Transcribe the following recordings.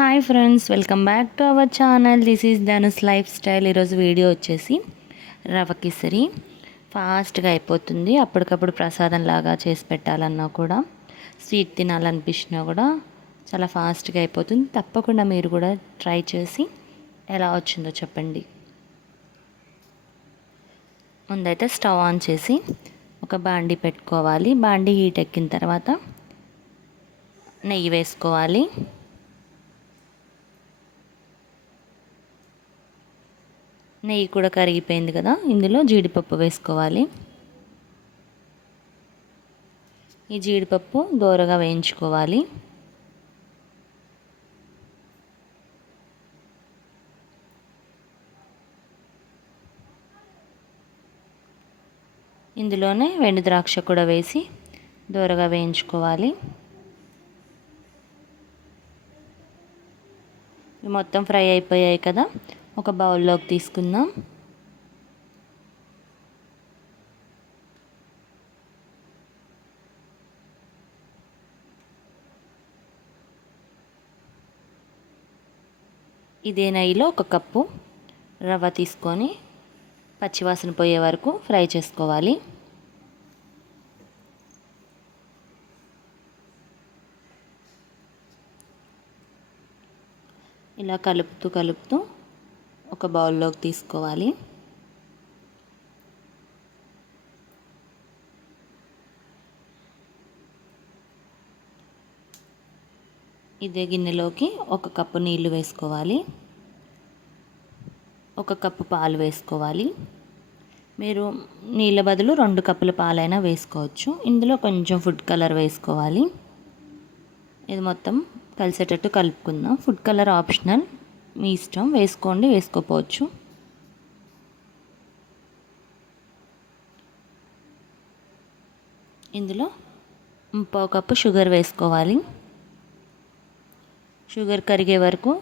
Hi friends, welcome back to our channel. This is Dhanush life style. ఈరోజు video వచ్చేసి రవ కిసరి. ఫాస్ట్గా అయిపోతుంది. అప్పటికప్పుడు ప్రసాదం లాగా చేసి పెట్టాలన్నా కూడా, స్వీట్ తినాలనిపించినా కూడా చాలా ఫాస్ట్గా అయిపోతుంది. తప్పకుండా మీరు కూడా ట్రై చేసి ఎలా వచ్చిందో చెప్పండి. ముందైతే స్టవ్ ఆన్ చేసి ఒక బాండి పెట్టుకోవాలి. బాండి హీట్ ఎక్కిన తర్వాత నెయ్యి వేసుకోవాలి. నెయ్యి కూడా కరిగిపోయింది కదా, ఇందులో జీడిపప్పు వేసుకోవాలి. ఈ జీడిపప్పు దోరగా వేయించుకోవాలి. ఇందులోనే వెండి ద్రాక్ష కూడా వేసి దోరగా వేయించుకోవాలి. మొత్తం ఫ్రై అయిపోయాయి కదా, ఒక బౌల్లోకి తీసుకుందాం. ఇదే నెయ్యిలో ఒక కప్పు రవ్వ తీసుకొని పచ్చివాసన పోయే వరకు ఫ్రై చేసుకోవాలి. ఇలా కలుపుతూ ఒక బౌల్లోకి తీసుకోవాలి. ఇదే గిన్నెలోకి ఒక కప్పు నీళ్లు వేసుకోవాలి. ఒక కప్పు పాలు వేసుకోవాలి. మీరు నీళ్ళ బదులు 2 కప్పుల పాలైనా వేసుకోవచ్చు. ఇందులో కొంచెం ఫుడ్ కలర్ వేసుకోవాలి. ఇది మొత్తం కలిసేటట్టు కలుపుకుందాం. ఫుడ్ కలర్ ఆప్షనల్, మీ ఇష్టం, వేసుకోండి వేసుకోపోవచ్చు. ఇందులో 1/4 కప్పు షుగర్ వేసుకోవాలి. షుగర్ కరిగే వరకు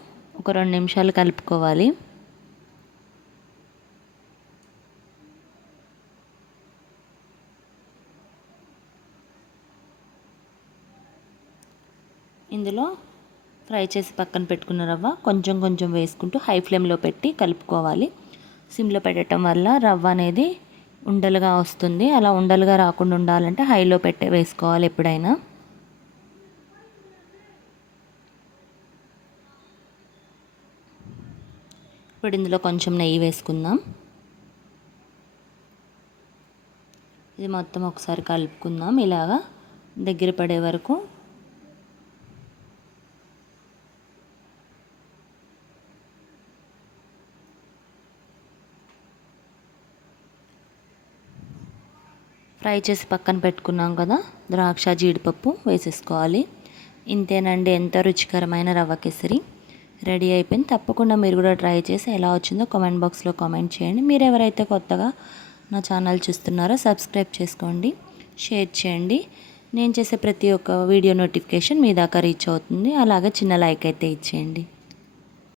ఒక 2 నిమిషాలు కలుపుకోవాలి. ఇందులో ఫ్రై చేసి పక్కన పెట్టుకున్న రవ్వ కొంచెం కొంచెం వేసుకుంటూ హై ఫ్లేమ్లో పెట్టి కలుపుకోవాలి. సిమ్లో పెట్టడం వల్ల రవ్వ అనేది ఉండలుగా వస్తుంది. అలా ఉండలుగా రాకుండా ఉండాలంటే హైలో పెట్టే వేసుకోవాలి ఎప్పుడైనా. ఇప్పుడు ఇందులో కొంచెం నెయ్యి వేసుకుందాం. ఇది మొత్తం ఒకసారి కలుపుకుందాం. ఇలాగా దగ్గర పడే వరకు ఫ్రై చేసి పక్కన పెట్టుకున్నాం కదా, ద్రాక్ష జీడిపప్పు వేసేసుకోవాలి. ఇంతేనండి, ఎంతో రుచికరమైన రవ్వ కేసరి రెడీ అయిపోయింది. తప్పకుండా మీరు కూడా ట్రై చేసి ఎలా వచ్చిందో కామెంట్ బాక్స్లో కామెంట్ చేయండి. మీరు ఎవరైతే కొత్తగా నా ఛానల్ చూస్తున్నారో సబ్స్క్రైబ్ చేసుకోండి, షేర్ చేయండి. నేను చేసే ప్రతి ఒక్క వీడియో నోటిఫికేషన్ మీ దాకా రీచ్ అవుతుంది. అలాగే చిన్న లైక్ అయితే ఇచ్చేయండి.